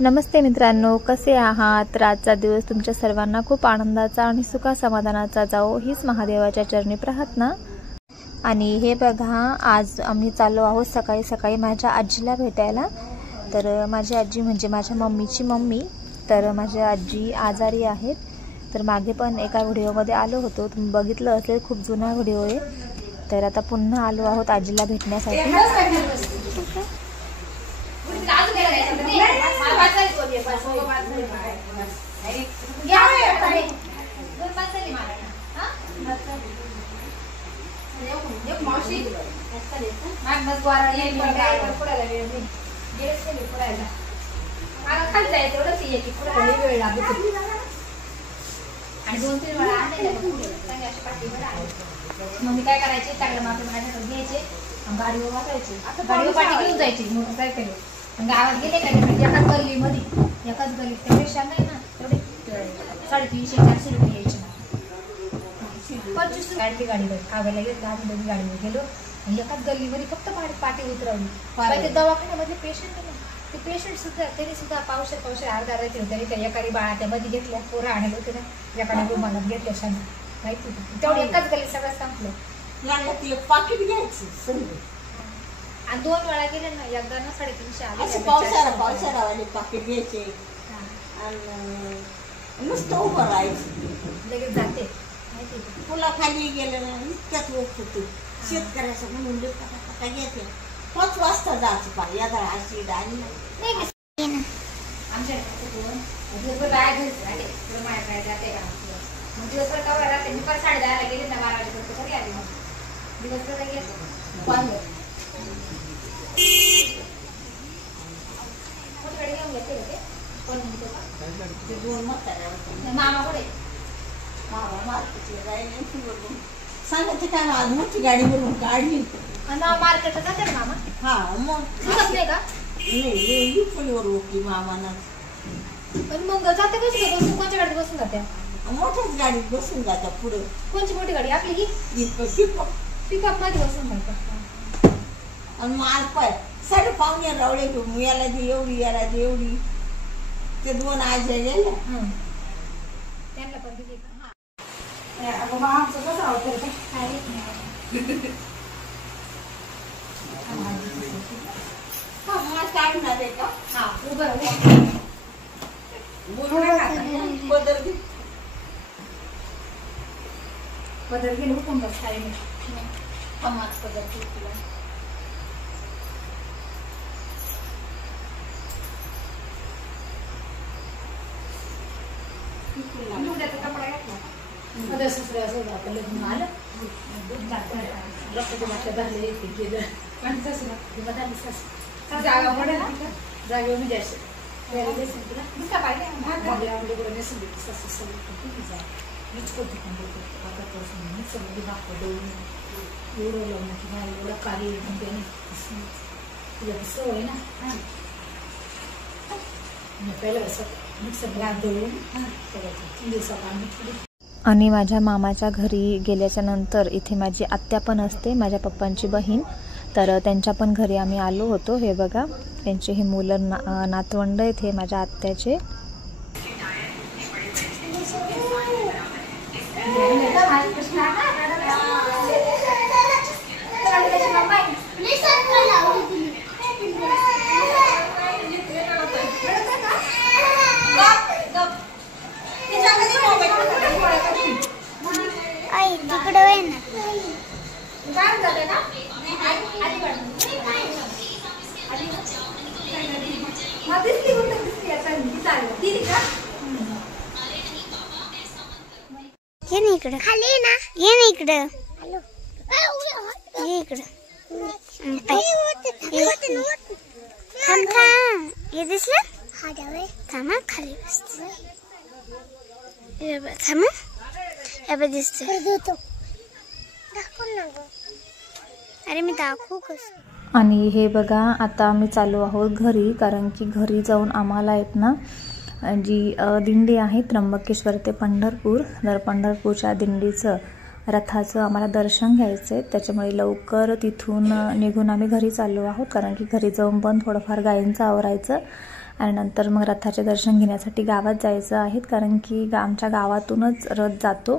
नमस्ते मित्रांनो, कसे आहात? तर आजचा दिवस तुमच्या सर्वांना खूप आनंदाचा आणि सुखा समाधानाचा जाओ हीच महादेवाच्या चरणी प्रार्थना। आणि हे बघा, आज आम्ही चाललो आहोत सकाळी सकाळी माझ्या आजीला भेटायला। तर माझी आजी म्हणजे माझ्या मम्मीची मम्मी, तर माझ्या आजी आजारी आहेत। तर मागे पण एका व्हिडिओमध्ये आलो होतो, तुम्ही बघितलं असेल, खूप जुना व्हिडिओ आहे। तर आता पुन्हा आलो आहोत आजीला भेटण्यासाठी। मग काय करायचे, चांगलं मापे माझ्याकडे घ्यायचे, गाडीवर वाचायचे, गाडीवर पाठी घेऊन जायची मोटरसायकल। गावात गेले का एकाच गल्लीमध्ये, एकाच गल्लीत त्यापेक्षा नाही ना, तेवढे 350-400 रुपये यायचे ना। 25 रुपये गाडीवर कागदला घेतला, आम्ही दोघी गाडीवर गेलो आणि एकाच गल्लीमध्ये फक्त पाठी उतरवली। ते दवाखान्यामध्ये पेशंट आहे ना, ते पेशंट सुद्धा तरी सुद्धा पावशे अर्धा राहते होते, त्या एकाडी बाळा त्यामध्ये घेतल्या, पोरं आणायला होते ना, एकाने रुमालात घेतल्या शाने माहिती होती, तेवढी एकाच गल्लीत सगळं संपलं। पाकिट घ्यायचं आणि 2 वेळा गेले ना, एकदा ना 350 आले। पावसाळावाले पाकिट घ्यायचे आणि नुसतं उभं राहायचं, लगेच जाते माहिती। पुला खाली गेलं ना, इतक्यात वक्त होते शेतकऱ्याचं म्हणून घ्यायचे। 5 वाजता जायचं पाहिजे या अशी आणि आमच्या दिवसभर बाहेर घरी माझ्या जाते का, मग दिवसभर कवर राहते। मी पण 10:30ला गेले ना, 12 वाजेपर्यंत घरी आले। मग दिवसभर घेतो मोठीकडे घेऊन घेते होते पण ते 2 म्हाताऱ्या मामाकडे सांगायचं काय, आज मोठी गाडी भरून काढली मार्केटला जाते ना मामा। हा मग नाही का, नाही फुलीवर ओकी मामाना। पण मग जाते कशी काय, बसून कोणत्या गाडीत बसून जात्या? मोठ्याच गाडीत बसून जात्या पुढे। कोणची मोठी गाडी आपली की पिकअप मध्ये बसून जायचं। आणि मग आज पाय 5:30 रावळे घेऊन याला दे एवढी, याला दे एवढी, ते 2 आज्या गेल्या त्यांना पण दिली का? आमचं कसं आवडतं काढणार आहे का? हा उभं बदल गेले हुकूम बस खाली कमाच पदर तुला कपडा घातला सगळं आपलं लग्न आलं, रक्ताच्या बाटल्या धरले केलं जागा पडेल ना, जागेवर मी जायचं तुला पाहिजे नेसून देते सासू सगळं मीच करते पण सगळं बाप देऊन एवढं लग्न की नाही, एवढं कार्य तुला सवय ना। पहिलं असं मिक्सर ग्लास देऊन सगळं दिवसात आम्ही। आणि माझ्या मामाच्या घरी गेल्याच्या नंतर इथे माझी आत्या पण असते, माझ्या पप्पांची बहीण। तर त्यांच्या पण घरी आम्ही आलो होतो। हे बघा, त्यांचे हे मुलं नातवंड आहेत, हे माझ्या आत्याचे। ये ना इकडं खाली ना, ये ना इकडं, ये इकडं थांब थांब, ये दिसलं थांब खाली बसते थांब हे दिसत। अरे मी दाखवू कसं। आणि हे बघा, आता आम्ही चालू आहोत घरी, कारण की घरी जाऊन आम्हाला एक ना जी दिंडी आहे त्र्यंबकेश्वर ते पंढरपूर, तर पंढरपूरच्या दिंडीचं रथाचं आम्हाला दर्शन घ्यायचं आहे। त्याच्यामुळे लवकर तिथून निघून आम्ही घरी चाललो आहोत, कारण की घरी जाऊन पण थोडंफार गायींचं आवरायचं आणि नंतर मग रथाचे दर्शन घेण्यासाठी गावात जायचं आहे, कारण की आमच्या गावातूनच रथ जातो,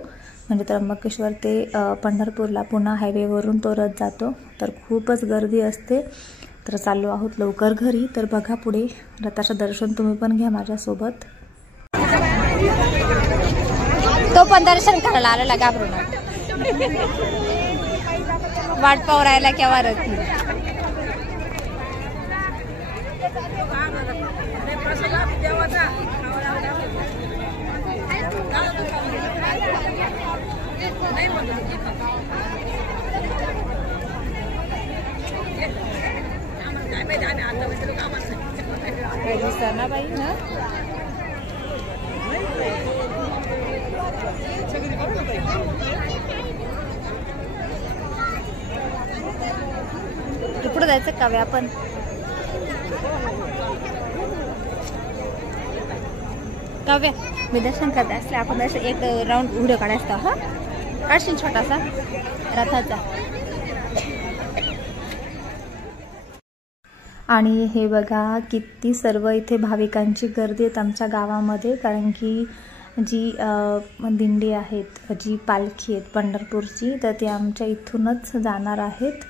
म्हणजे त्र्यंबकेश्वर ते पंढरपूरला पुन्हा हायवेवरून तो रथ जातो. तर खूपच गर्दी असते. तर चाललो आहोत लवकर घरी. तर बघा पुढे रथाचं दर्शन तुम्ही पण घ्या माझ्यासोबत. तो पण दर्शन करायला आलेला घाबरून वाट पाहू राहिला केव्हा रथ. ना बाई ना पुढे जायचं काव्या आपण. काव्या मी दर्शन करत असले आपण एक राऊंड व्हिडिओ काढायचा. हा काढशील छोटासा रथाचा. आणि हे बघा किती सर्व इथे भाविकांची गर्दी आहेत आमच्या गावामध्ये, कारण की जी दिंडी आहेत, जी पालखी आहेत पंढरपूरची, तर ती आमच्या इथूनच जाणार आहेत.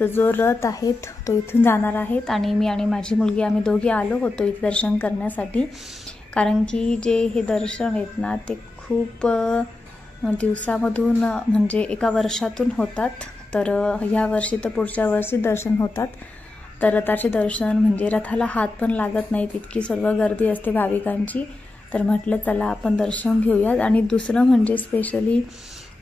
तर जो रथ आहेत तो इथून जाणार आहेत. आणि मी आणि माझी मुलगी आम्ही दोघे आलो होतो इथे दर्शन करण्यासाठी, कारण की जे हे दर्शन आहेत ना ते खूप दिवसामधून म्हणजे एका वर्षातून होतात. तर ह्या वर्षी तर पुढच्या वर्षी दर्शन होतात. तर रथाचे दर्शन म्हणजे रथाला हात पण लागत नाहीत, इतकी सर्व गर्दी असते भाविकांची. तर म्हटलं चला आपण दर्शन घेऊयात. आणि दुसरं म्हणजे स्पेशली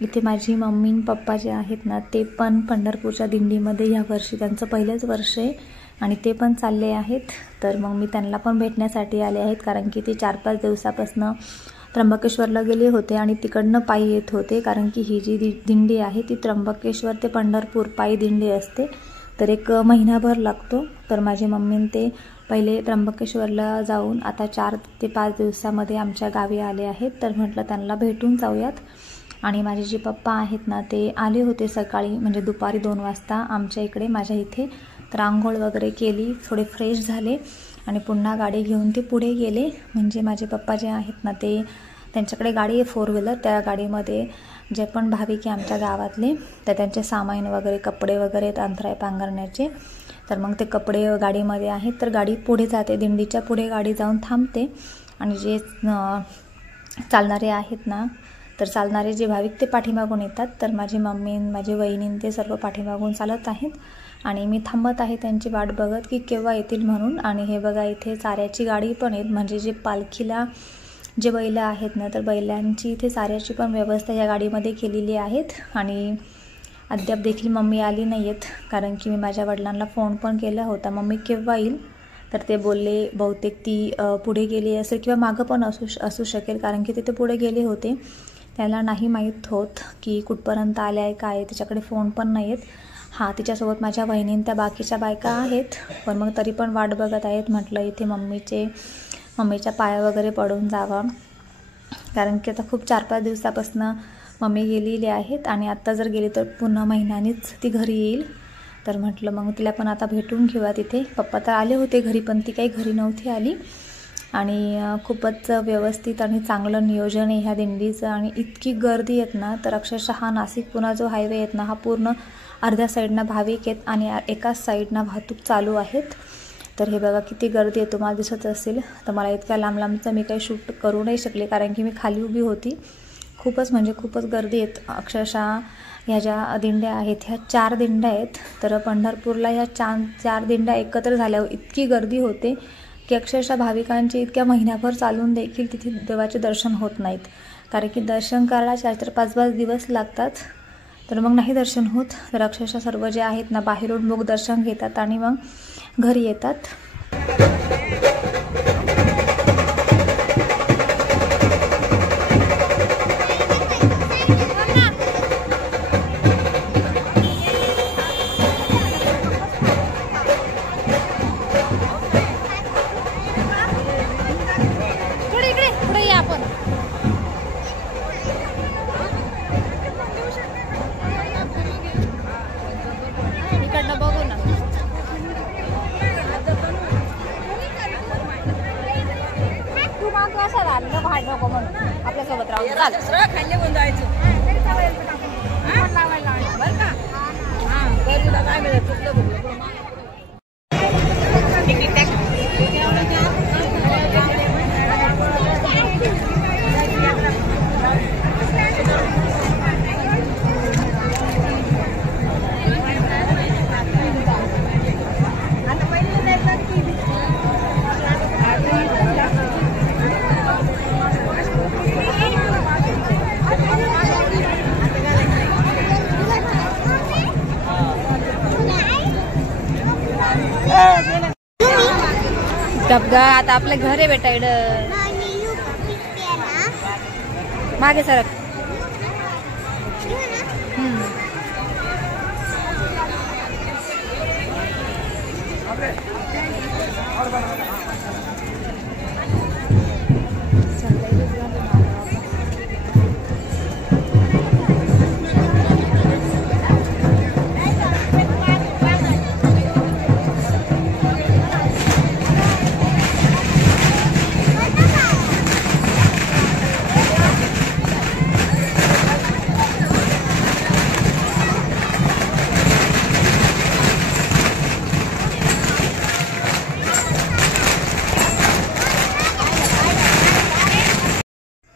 इथे माझी मम्मी आणि पप्पा जे आहेत ना ते पण पंढरपूरच्या दिंडीमध्ये ह्या वर्षी त्यांचं पहिलंच वर्ष आहे आणि ते पण चालले आहेत. तर मग मी त्यांना पण भेटण्यासाठी आले आहेत, कारण की ते 4-5 दिवसापासून त्र्यंबकेश्वरला गेले होते आणि तिकडनं पायी येत होते, कारण की ही जी दिंडी आहे ती त्र्यंबकेश्वर ते पंढरपूर पायी दिंडी असते. तर 1 महिनाभर लागतो. तर माझी मम्मी ते पहिले त्र्यंबकेश्वरला जाऊन आता 4 ते 5 दिवसामध्ये आमच्या गावी आले आहेत. तर म्हटलं त्यांना भेटून जाऊयात. आणि माझे जे पप्पा आहेत ना ते आले होते सकाळी, म्हणजे दुपारी 2 वाजता आमच्या इकडे माझ्या इथे. तर आंघोळ वगैरे केली, थोडे फ्रेश झाले आणि पुन्हा गाडी घेऊन ते पुढे गेले. म्हणजे माझे पप्पा जे आहेत ना ते त्यांच्याकडे गाडी आहे 4 व्हीलर. त्या गाडीमध्ये जे पण भाविक आहे आमच्या गावातले तर त्यांचे सामान वगैरे कपडे वगैरे अंतराय पांघरण्याचे. तर मग ते कपडे गाडीमध्ये आहेत. तर गाडी पुढे जाते, दिंडीच्या पुढे गाडी जाऊन थांबते. आणि जे चालणारे आहेत ना तर चालणारे जे भाविक ते पाठीमागून येतात. तर माझी मम्मी माझी वहिनी ते सर्व पाठीमागून चालत आहेत आणि मी थांबत आहे त्यांची वाट बघत की केव्हा येतील म्हणून. आणि हे बघा इथे चाऱ्याची गाडी पण आहेत, म्हणजे जे पालखीला जे बैलं आहेत ना तर बैलांची इथे चाऱ्याची पण व्यवस्था या गाडीमध्ये केलेली आहेत. आणि अद्याप देखील मम्मी आली नाही आहेत, कारण की मी माझ्या वडिलांना फोन पण केला होता मम्मी केव्हा येईल. तर ते बोलले बहुतेक ती पुढे गेली असेल किंवा मागं पण असू शकेल, कारण की तिथे पुढे गेले होते. त्याला नाही माहीत होत की कुठपर्यंत आले आहे काय, त्याच्याकडे फोन पण नाही आहेत. हां तिच्यासोबत माझ्या बहिणीन त्या बाकीच्या बायका आहेत, पण मग तरी पण वाट बघत आहेत. म्हटलं इथे मम्मीच्या पाया वगैरे पडून जावं, कारण की आता खूप 4-5 दिवसापासून मम्मी गेलेली आहेत आणि आत्ता जर गेली तर पुन्हा महिन्यानीच ती घरी येईल. तर म्हटलं मग तिला पण आता भेटून घेऊया तिथे. पप्पा तर आले होते घरी, पण ती काही घरी नव्हती आली. आणि खूपच व्यवस्थित आणि चांगलं नियोजन आहे ह्या दिंडीचं. आणि इतकी गर्दी आहेत ना तर अक्षरशः हा नाशिक पुणा जो हायवे आहेत ना हा पूर्ण अर्ध्या साईडनं भाविक आहेत आणि एकाच साईडनं वाहतूक चालू आहेत. तर हे बघा किती गर्दी आहे, तुम्हाला दिसत असेल. तर मला इतक्या लांबचं मी काही शूट करू नाही शकले, कारण की मी खाली उभी होती. खूपच म्हणजे खूपच गर्दी आहेत. अक्षरशः ह्या ज्या दिंड्या आहेत ह्या 4 दिंड्या आहेत. तर पंढरपूरला ह्या 4 दिंड्या एकत्र झाल्यावर इतकी गर्दी होते की अक्षरशः भाविकांची इतक्या महिन्याभर चालून देखील तिथे देवाचे दर्शन होत नाहीत, कारण की दर्शन करायला 4-5 दिवस लागतात. तर मग नाही दर्शन होत. तर अक्षरशः सर्व जे आहेत ना बाहेरून लोक दर्शन घेतात आणि मग घरी येतात. चाल नको हाड नको म्हणून आपल्यासोबत राहून चाल खाल्ले पण जायचं बरं का गरीला काय मिळत गबगा आता आपलं घर आहे बेटा इकडं मागे सरक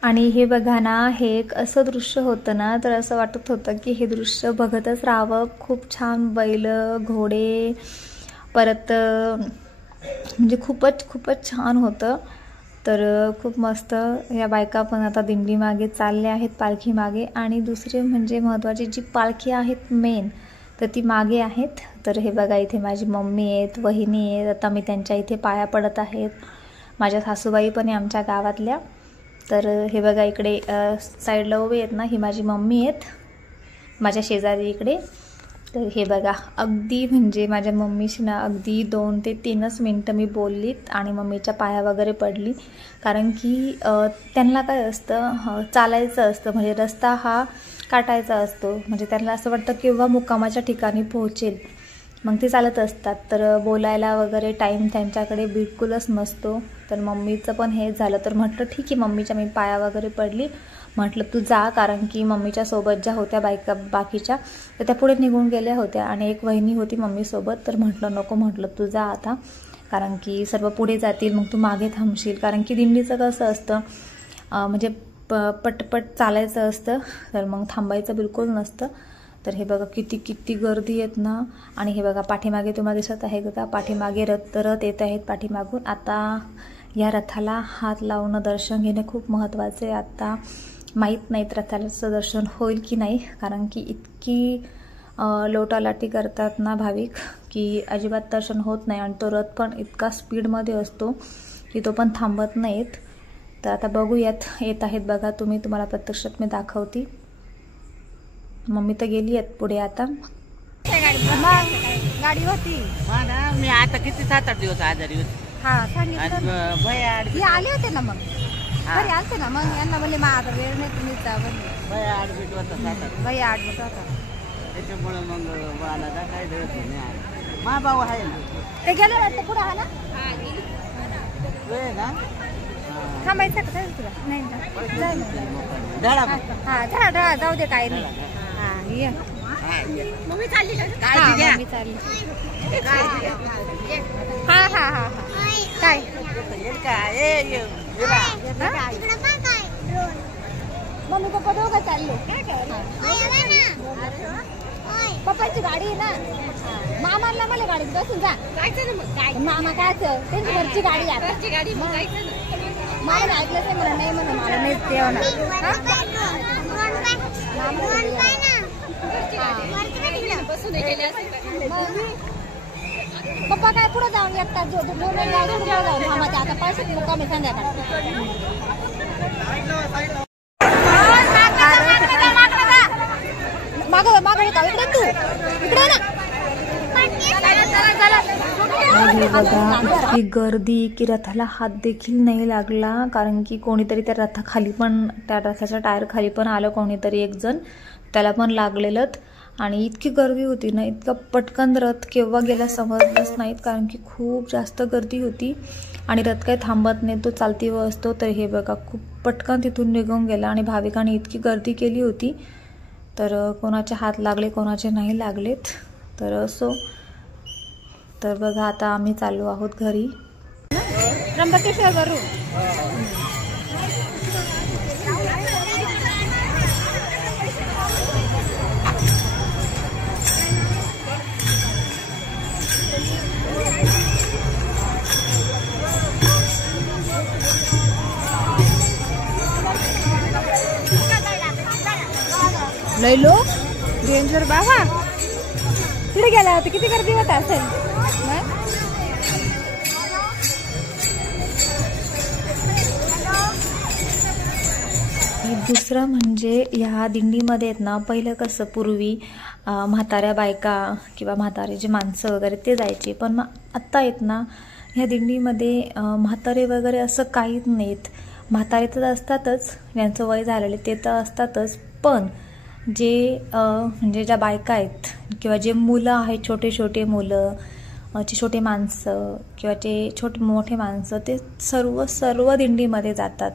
आणि हे बघा ना, हे एक असं दृश्य होतं ना, तर असं वाटत होतं की हे दृश्य बघतच राहावं. खूप छान बैल, घोडे, परत म्हणजे खूपच छान होतं. तर खूप मस्त. या बायका पण आता दिंडी मागे चालल्या आहेत, पालखी मागे. आणि दुसरे म्हणजे महत्त्वाची जी पालखी आहेत मेन, तर ती मागे आहेत. तर हे बघा, इथे माझी मम्मी आहेत, वहिनी आहेत. आता मी त्यांच्या इथे पाया पडत आहेत. माझ्या सासूबाई पण आहे आमच्या गावातल्या. तर हे बघा, इकडे साईडला उभे आहेत ना, ही माझी मम्मी आहेत माझ्या शेजारी इकडे. तर हे बघा, अगदी म्हणजे माझ्या मम्मीशी ना अगदी 2 ते 3च मिनटं मी बोललीत आणि मम्मीच्या पाया वगैरे पडली. कारण की त्यांना काय असतं, चालायचं असतं, म्हणजे रस्ता हा काटायचा असतो. म्हणजे त्यांना असं वाटतं केव्हा मुक्कामाच्या ठिकाणी पोहोचेल, मग ते चालत असतात. तर बोलायला वगैरे टाईम त्यांच्याकडे बिलकुलच नसतो. तर मम्मीचं पण हे झालं. तर म्हटलं ठीक आहे, मम्मीच्या मी पाया वगैरे पडली. म्हटलं तू जा, कारण की मम्मीच्या सोबत ज्या होत्या बायका बाकीच्या, तर त्या पुढे निघून गेल्या होत्या आणि एक वहिनी होती मम्मीसोबत. तर म्हटलं नको, म्हटलं तू जा आता, कारण की सर्व पुढे जातील, मग तू मागे थांबशील. कारण की दिंडीचं कसं असतं, म्हणजे पटपट चालायचं असतं, तर मग थांबायचं बिलकुल नसतं. तर हे बघा, किती गर्दी आहेत ना. आणि हे बघा, पाठीमागे तुम्हाला दिसत आहे का, पाठीमागे रथ येत आहेत पाठीमागून. आता या रथाला हात लावणं, दर्शन घेणं खूप महत्त्वाचं आहे. आता माहीत नाहीत रथाचं दर्शन होईल की नाही, कारण की इतकी लोटालाटी करतात ना भाविक की अजिबात दर्शन होत नाही. आणि तो रथ पण इतका स्पीडमध्ये असतो की तो पण थांबत नाहीत. तर आता बघूयात, येत आहेत बघा तुम्ही, तुम्हाला प्रत्यक्षात मी दाखवते. मम्मी तर गेली आहेत पुढे. आता गाडी होती मी आता किती 7-8 दिवस आजारी होते. आले होते ना, मग घरी आलते ना, मग यांना म्हणले माझा वेळ नाही, तुम्ही भया ऍडमिट होता. भैया ऍडमिट होता, त्याच्यामुळे मग मला काय धरत नाही. मा भाऊ आहे ना, ते गेले वाटतं पुढे. हा ना, ना थांबायचं का तुला? नाही धडा धडा जाऊ दे, काय नाही. मम्मी चालली, मम्मी चालली. हा काय मम्मी पप्पा दोघं चालले. पप्पाची गाडी आहे ना, मामाला मला गाडीत बसून जा. मामा काय त्यांची घरची गाडी आहे. मला ऐकलं नाही, मला नाही म्हणा, मला नाही पप्पा काय पुढे जाऊन एकटा जाऊन मामाच्या आता पैसे मुक्कामी संध्याकाळ. मागे का इकडे, तू इकडे ना. इतकी गर्दी की रथाला हात देखील नाही लागला. कारण की कोणीतरी त्या रथाखाली पण, त्या रथाच्या टायर खाली पण आलं कोणीतरी एक जण, त्याला पण लागलेलं. आणि इतकी गर्दी होती ना, इतका पटकन रथ केव्हा गेला समजलंच नाहीत, कारण की खूप जास्त गर्दी होती आणि रथ काही थांबत नाही, तो चालतीवर असतो. तर हे बघा खूप पटकन तिथून निघून गेला आणि भाविकांनी इतकी गर्दी केली होती, तर कोणाचे हात लागले कोणाचे नाही लागलेत. तर असो, तर बघा आता आम्ही चाललो आहोत घरी. त्र्यंबकेश्वर वरून लय लो डेंजर बाबा. तिथे गेला होता किती गर्दी होत असेल. दुसरं म्हणजे ह्या दिंडीमध्ये आहेत ना, पहिलं कसं पूर्वी म्हाताऱ्या बायका किंवा म्हातारे जे माणसं वगैरे ते जायचे, पण मग आत्ता आहेत ना ह्या दिंडीमध्ये म्हातारे वगैरे असं काहीच नाहीत. म्हातारे तर असतातच, ज्यांचं वय झालेलं ते तर असतातच, पण जे म्हणजे ज्या बायका आहेत किंवा जे मुलं आहेत, छोटे छोटे मुलं, जे छोटे माणसं किंवा जे छोटे मोठे माणसं, ते सर्व दिंडीमध्ये जातात.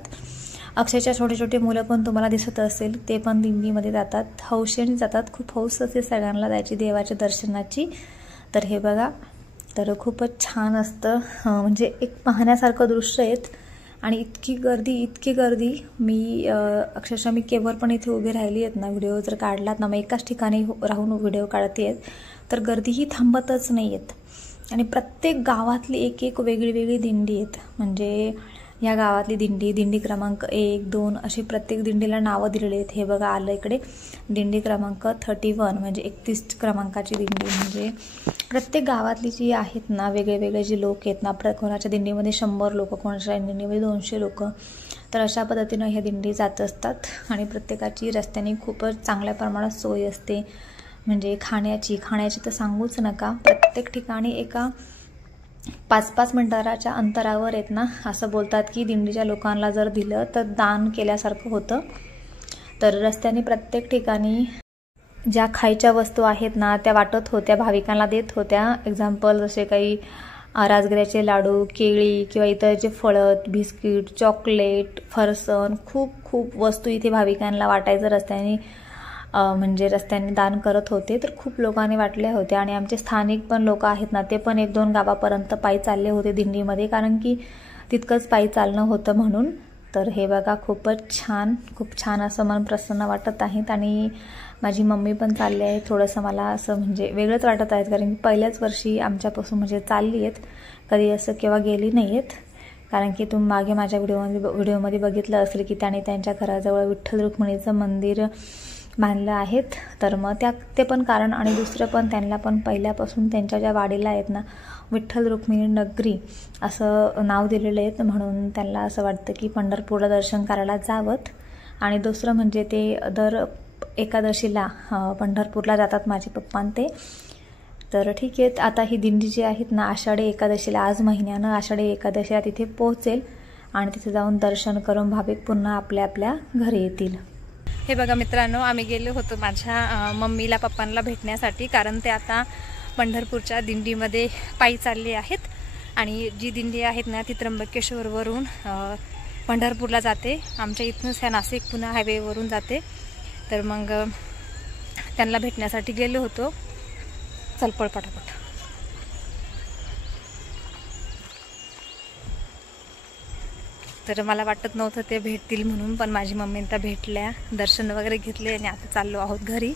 अक्षरशः छोटे छोटे मुलं पण तुम्हाला दिसत असेल, ते पण दिंडीमध्ये जातात, हौशेने जातात. खूप हौस असते सगळ्यांना जायची देवाच्या दर्शनाची. तर हे बघा, तर खूपच छान असतं, म्हणजे एक पाहण्यासारखं दृश्य आहेत. आणि इतकी गर्दी. मी अक्षरशः मी केव्हा पण इथे उभी राहिली आहेत ना, व्हिडिओ जर काढलात ना, मग एकाच ठिकाणी राहून व्हिडिओ काढते आहेत, तर गर्दीही थांबतच नाही आहेत. आणि प्रत्येक गावातली एक वेगळी दिंडी आहेत. म्हणजे या गावातली दिंडी क्रमांक 1, 2 अशी प्रत्येक दिंडीला नावं दिलेली आहेत. हे बघा आलं इकडे दिंडी क्रमांक 31 म्हणजे 31 क्रमांकाची दिंडी. म्हणजे प्रत्येक गावातली जी आहेत ना, वेगळे जे लोक आहेत ना, कोणाच्या दिंडीमध्ये 100 लोक, कोणाच्या दिंडीमध्ये 200 लोक, तर अशा पद्धतीनं ह्या दिंडी जात असतात. आणि प्रत्येकाची रस्त्याने खूपच चांगल्या प्रमाणात सोय असते. म्हणजे खाण्याची तर सांगूच नका. प्रत्येक ठिकाणी एका 5-5 मिनिटाच्या अंतरावर आहेत ना, असं बोलतात की दिंडीच्या लोकांना जर दिलं तर दान केल्यासारखं होतं. तर रस्त्याने प्रत्येक ठिकाणी ज्या खायच्या वस्तू आहेत ना, त्या वाटत होत्या, भाविकांना देत होत्या. एक्झाम्पल जसे काही राजगिऱ्याचे लाडू, केळी किंवा इतर जे फळं, बिस्किट, चॉकलेट, फरसाण, खूप वस्तू इथे भाविकांना वाटायचं रस्त्याने, म्हणजे रस्त्याने दान करत होते. तर खूप लोकांनी वाटल्या होत्या. आणि आमचे स्थानिक पण लोक आहेत ना, ते पण 1-2 गावापर्यंत पायी चालले होते दिंडीमध्ये, कारण की तितकंच पायी चालणं होतं म्हणून. तर हे बघा खूप छान असं मन प्रसन्न वाटत आहेत. आणि माझी मम्मी पण चालली आहे. थोडंसं मला असं म्हणजे वेगळंच वाटत आहेत, कारण की पहिल्याच वर्षी आमच्यापासून म्हणजे चालली आहेत, कधी असं केव्हा गेली नाही आहेत. कारण की तुम्ही मागे माझ्या व्हिडिओमध्ये बघितलं असेल की त्याने त्यांच्या घराजवळ विठ्ठल रुक्मिणीचं मंदिर बांधलं आहेत. तर मग ते पण कारण, आणि दुसरं पण त्यांना पण पहिल्यापासून त्यांच्या ज्या वाडीला आहेत ना, विठ्ठल रुक्मिणी नगरी असं नाव दिलेलं आहे, म्हणून त्यांना असं वाटतं की पंढरपूरला दर्शन करायला जावं. आणि दुसरं म्हणजे ते दर एकादशीला पंढरपूरला जातात माझे पप्पा ते. तर ठीक आहे, आता ही दिंडी जी आहेत ना, आषाढी एकादशीला, आज महिन्यानं आषाढी एकादशीला तिथे पोहोचेल आणि तिथे जाऊन दर्शन करून भाविक पुन्हा आपल्या घरी येतील. हे बघा मित्रांनो, आम्ही गेलो होतो माझ्या मम्मीला पप्पांना भेटण्यासाठी, कारण ते आता पंढरपूरच्या दिंडीमध्ये पायी चालले आहेत. आणि जी दिंडी आहेत ना, ती त्र्यंबकेश्वरवरून पंढरपूरला जाते. आमच्या इथूनच ह्या नाशिक पुणे हायवेवरून जाते. तर मग त्यांना भेटण्यासाठी गेलो होतो. चल पळ पटापट. तर मला वाटत नव्हतं ते भेटतील म्हणून, पण माझी मम्मी त्या भेटल्या, दर्शन वगैरे घेतले आणि आता चाललो आहोत घरी.